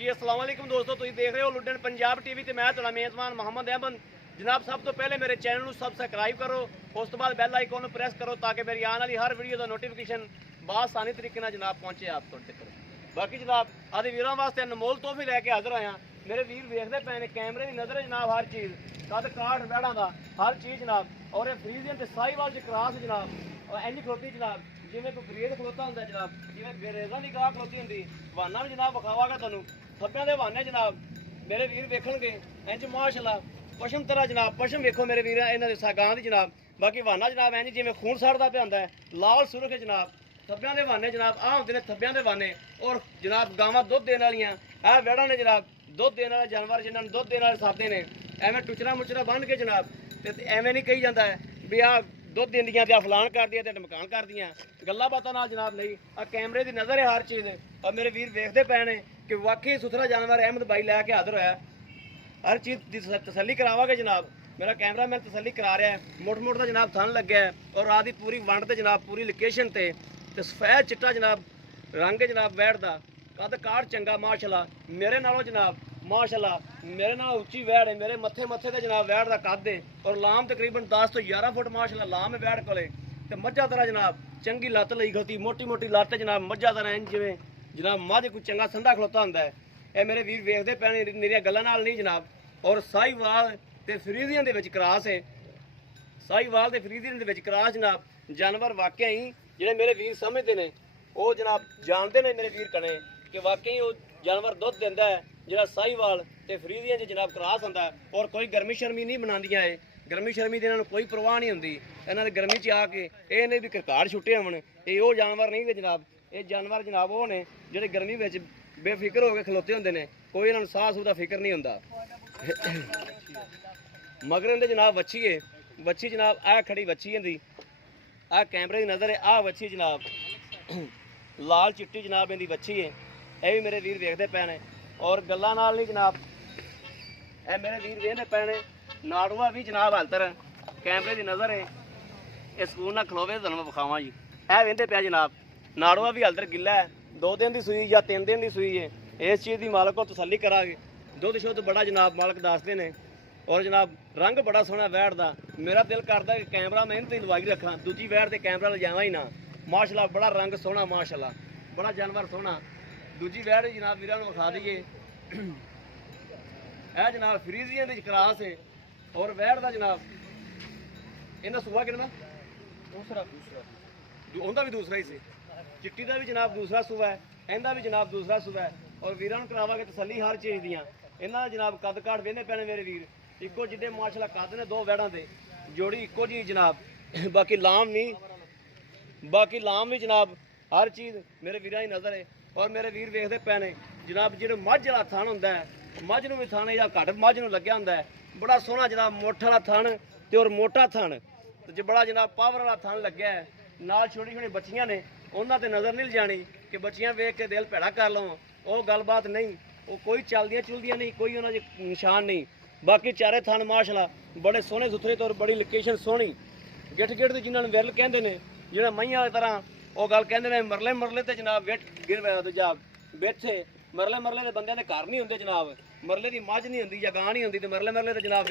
जी अस्सलाम वालेकुम दोस्तों, तुम देख रहे हो लुडन पंजाब टीवी ते मैं तुहाडा मेज़बान मोहम्मद अहमद। जनाब सब तो पहले मेरे चैनल को सबसक्राइब करो, उस तो बाद बैल आइकन प्रेस करो ताकि मेरी आने वाली हर वीडियो का नोटिफिकेशन आसानी तरीके नाल जनाब पहुँचे आप तक। बाकी जनाब आदि वीरों वास्ते अनमोल तोहफे लैके हाजिर आया। मेरे वीर वेखते पे ने कैमरे की नज़र जनाब हर चीज़ कद काठ बैड़ा का हर चीज़ जनाब, और ये फ्रीजियन ते साहिवाल च क्रास जनाब और इंज खलोती जनाब जिवें कोई ग्रेड खलोता होंगे जनाब, जिवें बेरेजा की गाह खलोती होंगी। वाहना भी जनाब विखावागा तुहानूं थब्बियां दे वाहने जनाब मेरे वीर वेखणगे इंज माशाअल्लाह पशम तरह जनाब। पशम वेखो मेरे वीर इन्हां गां दी जनाब। बाकी वाहना जनाब इंज जिवें खून सड़दा पिया हुंदा है, लाल सुरख है जनाब। थब्बियां दे वाहने जनाब आ होंदे ने थब्बियां दे वाहने, और जनाब गावां दुध देने वालियां आ वेड़ा ने जनाब, दुध देने वाले जानवर जिन्हां नूं दुध देने वाले सादे ने। एवें टुचरा मुचरा बन के जनाब ते एवें नहीं कही जाता है भी आ दुध दिंदियां ते फलान कर दिया ते ढमकान कर दियां, गल्लां बातां नाल जनाब नहीं। आ कैमरे की नज़र है हर चीज़, और मेरे वीर वेखते पे ने कि वाकई सुथरा जानवर अहमद भाई लैके हाजिर होया। हर चीज़ की तसल्ली करावागे जनाब। मेरा कैमरा मैन तसल्ली करा रहा है। मुठ मुठ का जनाब थन लग्या है, और रात की पूरी वंड ते जनाब पूरी लोकेशन ते सफेद चिट्टा जनाब रंग जनाब वैड़ दा कद काठ चंगा माशाअल्लाह। मेरे नालों जनाब माशाअल्लाह मेरे नाल उच्ची वैड़ है, मेरे मत्थे मत्थे ते जनाब वैड़ दा कद है, और लाम तकरीबन 10 तो 11 फुट माशाअल्लाह लाम है वैड़ कोले। ते मज्झा तरह जनाब चंगी लत्त लई खलोती, मोटी मोटी लत्त जनाब मज्झा तरह इंज जिवें जनाब मझ कोई चंगा संधा खलोता हुंदा है। ये मेरे वीर वेखते पे ने मेरियां गल्लां नाल नहीं जनाब। और साहिवाल ते फ्रीजियन दे विच क्रॉस है, साहिवाल ते फ्रीजियन दे विच क्रॉस जनाब। जानवर वाकई ही जिहड़े मेरे वीर समझते हैं वो जनाब जानते हैं मेरे वीर कने कि वाकई वो जानवर दुध दिंदा है जिहड़ा साहिवाल ते फ्रीजियन च जनाब क्रॉस हुंदा है। और कोई गर्मी शर्मी नहीं बनांदियां है, गर्मी शर्मी दी इन्हां नूं कोई परवाह नहीं हुंदी। इन्हां दे गर्मी च आके ये ने भी घरघाड़ छुट्टे होण, ये वो जानवर नहीं गे जनाब। ये जानवर जनाब वो ने जिहड़े गर्मी विच बेफिक्र होकर खलोते होंदे ने, कोई इन्हां नूं साह सूह दा फिक्र नहीं हुंदा। मगर इहदे जनाब वच्छी है, वच्छी जनाब आ खड़ी वच्छी इहदी आ कैमरे की नज़र है। आ वच्छी जनाब लाल चिट्टी जनाब इहदी वच्छी है। यह भी मेरे वीर वेखते पे ने, और गल्लां नाल नहीं जनाब ए मेरे वीर वेखते पे ने। नाड़ूआ भी जनाब हलतर कैमरे की नज़र है, इस स्कूल ना खलोवे तो तुहानूं विखावां जी। ए वेंदे पे जनाब नाड़ूआ भी हलतर गिला है, 2 दिन की सूई या 3 दिन की सूई है। इस चीज़ की मालक को तसल्ली करांगे। दुध शुद्ध बड़ा जनाब मालक दसते हैं, और जनाब रंग बड़ा सोहना वैड़ का। मेरा दिल करता कि कैमरा मैं इन्हें लवाई रखा, दूजी वैड़ से कैमरा लिजावा ही ना। माशाअल्लाह बड़ा रंग सोहना माशाअल्लाह बड़ा जानवर सोहना। दूजी वैड़ जनाब वीरां नूं विखा दईए। यह जनाब फ्रीजियन दी क्रॉस है, और वैड़ का जनाब इन्हां सूआ कितना दूसरा उनका भी दूसरा ही से। चिट्टी का भी जनाब दूसरा सूआ है, इनका भी जनाब दूसरा सूआ है। और वीरां नूं करावांगे तसल्ली हर चीज़ दियां। इन्हां जनाब कद काठ वेंदे पैने मेरे वीर इक्को जिड्डे माशाअल्लाह कद ने 2 वैड़ां दे जोड़ी इक्को जी जनाब। बाकी लाम नहीं, बाकी लाम भी जनाब हर चीज़ मेरे वीरां की नज़र है। और मेरे वीर वेखते पे ने जनाब जो मझ वाला थन होंदा है, मझ नूं भी थन या घट मझ नूं लग्या हुंदा है बड़ा सोहना जनाब मोटा वाला थन ते और मोटा थन ते बड़ा जनाब पावर वाला थन लग्या है। नाल छोटी छोटी बच्चियां ने उन्हां ते नज़र नहीं जानी कि बच्चियां वेख के दिल भैड़ा कर लवां, वो गलबात नहीं। वो कोई चलदियां चुलदियां नहीं, कोई उन्हां दे निशान नहीं। बाकी चारे थन माशाअल्लाह बड़े सोहने सुथरे तो बड़ी लोकेशन सोहनी। गिठ गिठ ते जिन्हां नूं विरल कहंदे ने, जिहड़ा मईयां वाली तरह वो गल कहंदे ने मरले मरले ते जनाब वेठ गिर दूजा बेठे मरले मरले दे बंदियां दे घर नहीं हुंदे जनाब। मरले दी मझ नहीं हुंदी या गां नहीं हुंदी ते मरले मरले ते जनाब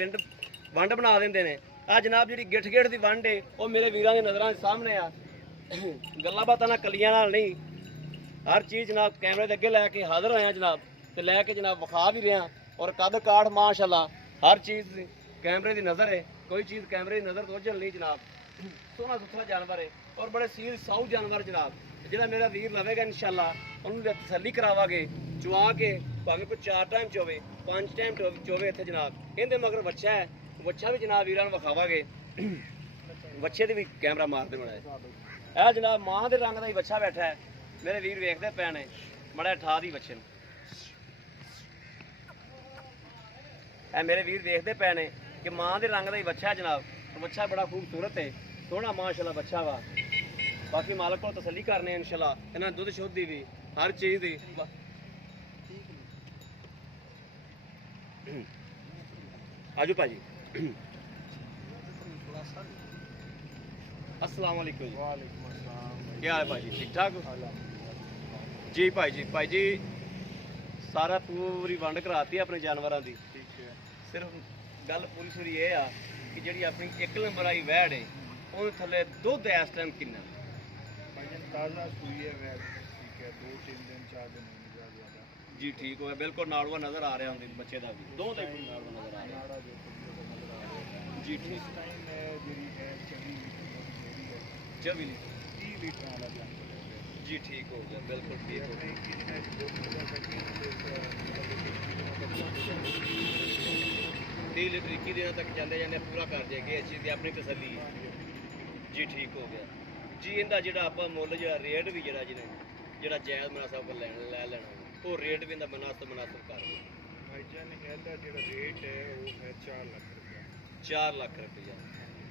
वंड बना देंदे ने। आ जनाब जिहड़ी गिठ गिठ दी वंड है वो मेरे वीरां दी नज़रां दे सामने आ। गल्लां बातां नाल कलियां नाल नहीं, हर चीज़ जनाब कैमरे दे अगे लैके हाज़र होया जनाब, ते लैके जनाब विखा भी रहा। और कद काठ माशाअल्लाह हर चीज़ कैमरे की नज़र है, कोई चीज़ कैमरे की नज़र तो ओझल नहीं जनाब। सोहना सुथरा जानवर है, और बड़े सील साऊ जानवर जनाब। जिहड़ा मेरा वीर लवेगा इंशाअल्लाह उन्होंने तसल्ली करावांगे चुआ के, भावें कोई 4 टाइम चोवे 5 टाइम चोवे इत्थे जनाब। इहदे मगर बच्चा है, बच्चा भी जनाब वीरां नूं विखावांगे। बच्चे दे भी कैमरा मारदे होना है। यह जनाब मां दे रंग दा ही बच्चा बैठा है, मेरे वीर वेखते पे ने बड़ा ठा दी बच्चे नूं। ए मेरे वीर देखते पे ने कि मां दे रंग दा ही बच्चा है जनाब। बच्चा बड़ा खूबसूरत है, सोहना माशाअल्लाह बच्चा वा। बाकी मालक को तसल्ली करने इंशाअल्लाह इन्हां दुध शुद्ध दी भी हर चीज़ दी। आजो भाजी अस्सलाम वालेकुम। क्या है भाजी, ठीक ठाक जी? भाई जी ਸਾਰਾ ਪੂਰੀ ਵੰਡ ਕਰਾਤੀ ਆਪਣੇ ਜਾਨਵਰਾਂ ਦੀ। ਠੀਕ ਹੈ। ਸਿਰਫ ਗੱਲ ਪੂਰੀ ਸੂਰੀ ਇਹ ਆ ਕਿ ਜਿਹੜੀ ਆਪਣੀ 1 ਨੰਬਰ ਵਾਲੀ ਵੈੜ ਹੈ ਉਹਦੇ ਥੱਲੇ ਦੁੱਧ ਇਸ ਟਾਈਮ ਕਿੰਨਾ? ਭਾਈਜਾਨ ਤਾਜ਼ਾ ਸੂਈ ਹੈ ਵੈੜ। ਠੀਕ ਹੈ, 2-3 ਦਿਨ 4 ਦਿਨ ਹੋਣੇ ਜ਼ਿਆਦਾ। ਜੀ ਠੀਕ ਹੋਇਆ, ਬਿਲਕੁਲ ਨਾੜੂਆ ਨਜ਼ਰ ਆ ਰਿਹਾ ਹੁੰਦੀ ਬੱਚੇ ਦਾ ਵੀ, ਦੋ ਦੇ ਨਾੜੂਆ ਨਜ਼ਰ ਆ ਰਿਹਾ। ਨਾੜਾ ਜੋ ਨਜ਼ਰ ਆ ਰਿਹਾ ਜੀ ਇਸ ਠੀਕ। ਟਾਈਮ ਜਿਹੜੀ ਹੈ 24 ਲੀਟਰ ਜਿਹੜੀ ਹੈ 24 ਲੀਟਰ 30 ਲੀਟਰ ਵਾਲਾ ਜਾਨਵਰ ਹੈ। ਜੀ ਠੀਕ ਹੋ ਗਿਆ, ਬਿਲਕੁਲ ਠੀਕ ਹੋ ਗਿਆ। 30 ਲੀਟਰ 21 ਦਿਨਾਂ ਤੱਕ ਜਾਂਦੇ ਜਾਂਦੇ ਪੂਰਾ ਕਰ ਜਾਏਗੀ, ਇਸ ਚੀਜ਼ ਦੀ ਆਪਣੀ ਤਸੱਲੀ ਹੈ। ਜੀ ਠੀਕ ਹੋ ਗਿਆ ਜੀ। ਇਹਦਾ ਜਿਹੜਾ ਆਪਾਂ ਮੁੱਲ ਜਿਹੜਾ ਰੇਟ ਵੀ ਜਿਹੜਾ ਜਾਇਜ਼ ਮੁਨਾਸਬ ਕਰ ਲੈ ਲੈਣਾ ਉਹ ਰੇਟ ਵੀ ਇਹਦਾ ਮੁਨਾਸਬ ਕਰ ਦਿਓ। ਭਾਈਜਾਨ ਇਹਦਾ ਜਿਹੜਾ ਰੇਟ ਹੈ ਉਹ ਹੈ 4 ਲੱਖ ਰੁਪਇਆ। 4 ਲੱਖ ਰੁਪਈਆ।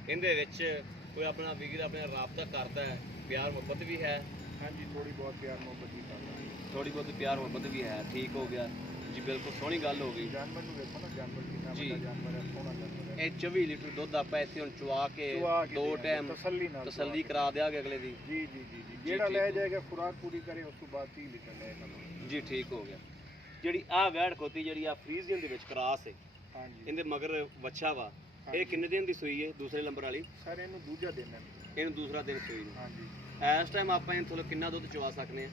ਇਹਦੇ ਵਿੱਚ ਕੋਈ ਆਪਣਾ ਵੀਰ ਆਪਣਾ ਰਾਬਤਾ ਕਰਦਾ ਹੈ, ਪਿਆਰ ਮੁਹੱਬਤ ਵੀ ਹੈ। ਹਾਂਜੀ, ਥੋੜੀ ਬਹੁਤ ਪਿਆਰ ਮੁਹੱਬਤ ਵੀ ਕਰਦਾ। ਥੋੜੀ ਬਹੁਤ ਪਿਆਰ ਮੁਹੱਬਤ ਵੀ ਹੈ। ਠੀਕ ਹੋ ਗਿਆ ਜੀ, ਬਿਲਕੁਲ ਸੋਹਣੀ ਗੱਲ ਹੋ ਗਈ। ਜਾਨਵਰ ਨੂੰ ਵੇਖੋ ਨਾ, ਜਾਨਵਰ ਕਿੰਨਾ ਜੀ। ਵੱਡਾ ਜਾਨਵਰ ਹੈ, ਸੋਹਣਾ ਜਾਨਵਰ ਹੈ। ਇਹ 24 ਲੀਟਰ ਦੁੱਧ ਆਪਾਂ ਇੱਥੇ ਹੁਣ ਚੁਆ ਕੇ ਦੋ ਟਾਈਮ ਤਸੱਲੀ ਕਰਾ ਦਿਆਂਗੇ ਅਗਲੇ ਦੀ। ਜੀ ਜੀ ਜੀ ਜੀ, ਜਿਹੜਾ ਲੈ ਜਾਏਗਾ ਖੁਰਾਕ ਪੂਰੀ ਕਰੇ ਉਸ ਤੋਂ ਬਾਅਦ 30 ਲੀਟਰ ਲਏਗਾ। ਜੀ ਠੀਕ ਹੋ ਗਿਆ। ਜਿਹੜੀ ਆ ਵੈੜ ਖੋਤੀ ਜਿਹੜੀ ਆ ਫਰੀਜ਼ੀਅਨ ਦੇ ਵਿੱਚ ਕਰਾਸ ਹੈ, ਹਾਂਜੀ, ਇਹਦੇ ਮਗਰ ਵੱਛਾ ਵਾ, ਇਹ ਕਿੰਨੇ ਦਿਨ ਦੀ ਸੂਈ ਹੈ? ਦੂਸਰੇ ਨੰਬਰ ਵਾਲੀ ਸਰ ਇਹਨੂੰ ਦੂਜਾ ਦਿਨ ਹੈ। ਇਹਨੂੰ ਦੂਸਰਾ ਦਿਨ ਸੂਈ ਨੂੰ। ਹਾਂਜੀ ਇਸ ਟਾਈਮ ਆਪਾਂ ਇਹਨਾਂ ਤੋਂ ਕਿੰਨਾ ਦੁੱਧ ਚੁਆ ਸਕਦੇ ਆ?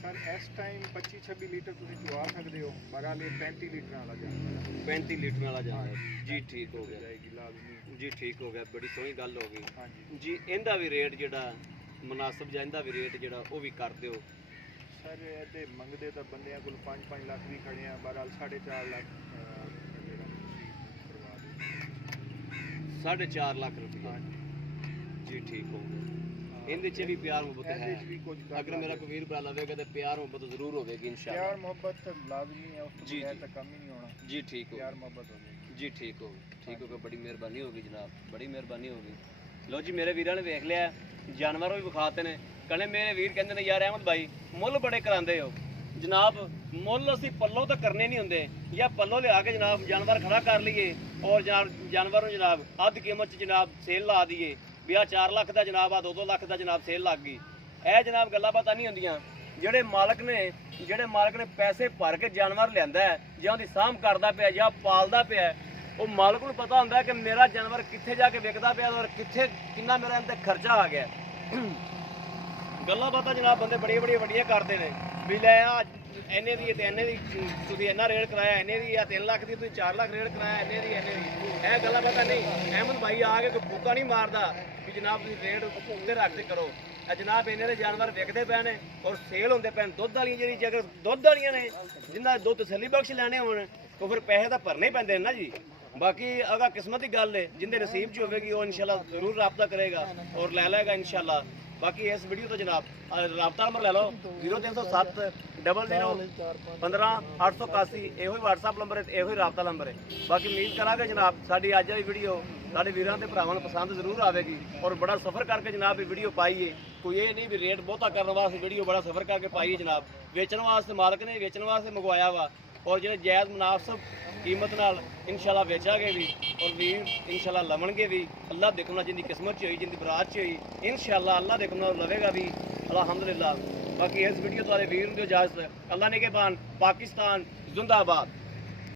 ਸਰ ਇਸ ਟਾਈਮ 25-26 ਲੀਟਰ ਤੁਸੀਂ ਚੁਆ ਸਕਦੇ ਹੋ। ਬਰਾਲੇ 35 ਲੀਟਰ ਵਾਲਾ ਜਾਨਵਰ ਹੈ। 35 ਲੀਟਰ ਵਾਲਾ ਜਾਂਦਾ। ਜੀ ਠੀਕ ਹੋ ਗਿਆ ਜਾਏਗੀ ਲਾਜ਼ਮੀ। ਜੀ ਠੀਕ ਹੋ ਗਿਆ, ਬੜੀ ਸੋਹਣੀ ਗੱਲ ਹੋ ਗਈ ਹਾਂਜੀ ਜੀ। ਇਹਦਾ ਵੀ ਰੇਟ ਜਿਹੜਾ ਮੁਨਾਸਬ ਜਾਂ ਇਹਦਾ ਵੀ ਰੇਟ ਜਿਹੜਾ ਉਹ ਵੀ ਕਰ ਦਿਓ। ਸਰ ਇਹਦੇ ਮੰਗਦੇ ਤਾਂ ਬੰਦਿਆਂ ਕੋਲ 5-5 ਲੱਖ ਵੀ ਖੜੇ ਆ, ਬਹਰਾਲ 4.5 ਲੱਖ ਜਿਹੜਾ ਤੁਸੀਂ ਕਰਵਾ ਦਿਓ। 4.5 ਲੱਖ ਰੁਪਏ। ਹਾਂਜੀ ਜੀ ਠੀਕ ਹੋ ਗਿਆ। ਇਹਦੇ 'ਚ ਵੀ ਪਿਆਰ ਮੁਹੱਬਤ ਇਹਦੇ ਹੈ। 'ਚ ਵੀ ਕੁਝ ਅਗਰ ਮੇਰਾ ਕੋਈ ਵੀਰ ਭਰਾ ਲਵੇਗਾ ਤਾਂ ਪਿਆਰ ਮੁਹੱਬਤ ਜ਼ਰੂਰ ਹੋਵੇਗੀ ਇਨਸ਼ਾਅੱਲਾ। ਪਿਆਰ ਮੁਹੱਬਤ ਲਾਜ਼ਮੀ ਹੈ, ਉਸ ਤੋਂ ਜੀ, ਬਗੈਰ ਜੀ। ਤਾਂ ਕੰਮ ਹੀ ਨਹੀਂ ਹੋਣਾ। ਜੀ ਠੀਕ ਹੋ ਪਿਆਰ ਮੁਹੱਬਤ ਹੋ ਜਾਏਗੀ। ਜੀ ਠੀਕ ਹੋ ਠੀਕ ਹੋ ਗਿਆ, ਬੜੀ ਮਿਹਰਬਾਨੀ ਹੋ ਗਈ ਜਨਾਬ, ਬੜੀ ਮਿਹਰਬਾਨੀ ਹੋ ਗਈ। ਲਓ ਜੀ, ਮੇਰੇ ਵੀਰਾਂ ਨੇ ਵੇਖ ਲਿਆ, ਜਾਨਵਰ ਵੀ ਵਿਖਾਤੇ ਨੇ। ਕਹਿੰਦੇ ਮੇਰੇ ਵੀਰ ਕਹਿੰਦੇ ਨੇ ਯਾਰ ਅਹਿਮਦ ਭਾਈ ਮੁੱਲ ਬੜੇ ਕਰਾਉਂਦੇ ਹੋ। ਜਨਾਬ ਮੁੱਲ ਅਸੀਂ ਪੱਲੋਂ ਤਾਂ ਕਰਨੇ ਨਹੀਂ ਹੁੰਦੇ, ਜਾਂ ਪੱਲੋਂ ਲਿਆ ਕੇ ਜਨਾਬ ਜਾਨਵਰ ਖੜਾ ਕਰ ਲਈਏ ਔਰ ਜਾਨਵਰ ਨੂੰ ਜਨਾਬ ਅੱਧ ਕੀਮਤ 'ਚ ਜਨਾਬ ਸੇਲ ਲਾ ਦਈਏ ਵੀ ਆ 4 ਲੱਖ ਦਾ ਜਨਾਬ ਆ 2-2 ਲੱਖ ਦਾ ਜਨਾਬ ਸੇਲ ਲੱਗ ਗਈ। ਇਹ ਜਨਾਬ ਗੱਲਾਂ ਬਾਤਾਂ ਨਹੀਂ ਹੁੰਦੀਆਂ। ਜਿਹੜੇ ਮਾਲਕ ਨੇ ਪੈਸੇ ਭਰ ਕੇ ਜਾਨਵਰ ਲਿਆਂਦਾ ਹੈ, ਜਾਂ ਉਹਦੀ ਸਾਂਭ ਕਰਦਾ ਪਿਆ ਜਾਂ ਪਾਲਦਾ ਪਿਆ, ਉਹ ਮਾਲਕ ਨੂੰ ਪਤਾ ਹੁੰਦਾ ਕਿ ਮੇਰਾ ਜਾਨਵਰ ਕਿੱਥੇ ਜਾ ਕੇ ਵਿਕਦਾ ਪਿਆ ਔਰ ਕਿੰਨਾ ਮੇਰਾ ਇਹਨਾਂ ਤੇ ਖਰਚਾ ਆ ਗਿਆ। ਗੱਲਾਂ ਬਾਤਾਂ ਜਨਾਬ ਬੰਦੇ ਬੜੀਆਂ ਵੱਡੀਆਂ ਕਰਦੇ ਨੇ ਵੀ ਲੈ ਆ ਇੰਨੇ ਦੀ ਤੇ ਇੰਨੇ ਦੀ ਤੁਸੀਂ ਇੰਨਾ ਰੇਟ ਕਰਾਇਆ, ਇੰਨੇ ਦੀ ਆ 3 ਲੱਖ ਦੀ ਤੁਸੀਂ 4 ਲੱਖ ਰੇਟ ਕਰਾਇਆ, ਇੰਨੇ ਦੀ। ਇਹ ਗੱਲਾਂ ਬਾਤਾਂ ਨਹੀਂ। ਅਹਿਮਦ ਭਾਈ ਆ ਕੇ ਕੋਈ ਫੂਕਾ ਨਹੀਂ ਮਾਰਦਾ ਵੀ ਜਨਾਬ ਤੁਸੀਂ ਰੇਟ ਉੱਤੇ ਰੱਖਦੇ ਕਰੋ। ਜਨਾਬ ਇੰਨੇ ਦੇ ਜਾਨਵਰ ਵਿਕਦੇ ਪਏ ਨੇ ਔਰ ਸੇਲ ਹੁੰਦੇ ਪਏ ਨੇ। ਦੁੱਧ ਵਾਲੀਆਂ ਜਿਹੜੀ ਜੇਕਰ ਦੁੱਧ ਵਾਲੀਆਂ ਨੇ ਜਿਨ੍ਹਾਂ ਦੁੱਧ ਤਸੱਲੀ ਬਖਸ਼ ਲੈਣੇ ਹੋਣ ਉਹ ਫਿਰ ਪੈਸੇ ਤਾਂ ਭਰਨੇ ਹੀ ਪੈਂਦੇ ਨੇ ਨਾ ਜੀ। ਬਾਕੀ ਅਗਰ ਕਿਸਮਤ ਦੀ ਗੱਲ ਹੈ, ਜਿੰਦੇ ਨਸੀਬ 'ਚ ਹੋਵੇਗੀ ਉਹ ਇਨਸ਼ਾਅੱਲਾ ਜ਼ਰੂਰ ਰਾਬਤਾ ਕਰੇਗਾ ਔਰ ਲੈ ਲਏਗਾ ਇਨਸ਼ਾਅੱਲਾ। ਬਾਕੀ ਇਸ ਵੀਡੀਓ ਤੋਂ ਜਨਾਬ ਰਾਬਤਾ ਨੰਬਰ ਲੈ ਲਓ 0307 00 15 881। ਇਹੋ ਹੀ WhatsApp ਨੰਬਰ ਹੈ, ਇਹੋ ਹੀ ਰਾਬਤਾ ਨੰਬਰ ਹੈ। ਬਾਕੀ ਉਮੀਦ ਕਰਾਂਗੇ ਜਨਾਬ ਸਾਡੀ ਅੱਜ ਵਾਲੀ ਵੀਡੀਓ ਸਾਡੇ ਵੀਰਾਂ ਤੇ ਭਰਾਵਾਂ ਨੂੰ ਪਸੰਦ ਜ਼ਰੂਰ ਆਵੇਗੀ ਔਰ ਬੜਾ ਸਫ਼ਰ ਕਰਕੇ ਜਨਾਬ ਇਹ ਵੀਡੀਓ ਪਾਈਏ। ਕੋਈ ਇਹ ਨਹੀਂ ਵੀ ਰੇਟ ਬਹੁਤਾ ਕਰਨ ਵਾਸਤੇ ਵੀਡੀਓ ਬੜਾ ਸਫ਼ਰ ਕਰਕੇ ਪਾਈਏ ਜਨਾਬ। ਵੇਚਣ ਵਾਸਤੇ ਮਾਲਕ ਨੇ ਵੇਚਣ ਵਾਸਤੇ ਮੰਗਵਾਇਆ ਵਾ ਔਰ ਜਿਹੜੇ ਜਾਇਜ਼ ਮੁਨਾਸਬ ਕੀਮਤ ਨਾਲ ਇਨਸ਼ਾਅੱਲਾ ਵੇਚਾਂਗੇ ਵੀ ਔਰ ਵੀਰ ਇਨਸ਼ਾਅੱਲਾ ਲਵਣਗੇ ਵੀ। ਅੱਲਾਹ ਦੇਖਣਾ ਜਿੰਦੀ ਕਿਸਮਤ 'ਚ ਹੋਈ, ਜਿੰਦੀ ਬਰਾਤ 'ਚ ਹੋਈ, ਇਨਸ਼ਾਅੱਲਾ ਅੱਲਾਹ ਦੇਖਣਾ ਲਵੇਗਾ ਵੀ ਅਲਹਮਦੁਲਿल्लाह। ਬਾਕੀ ਇਸ ਵੀਡੀਓ ਤੁਹਾਡੇ ਵੀਰ ਨੂੰ ਇਜਾਜ਼ਤ। ਅੱਲਾਹ ਨੇ ਕੇ ਬਾਨ। ਪਾਕਿਸਤਾਨ ਜ਼ਿੰਦਾਬਾਦ।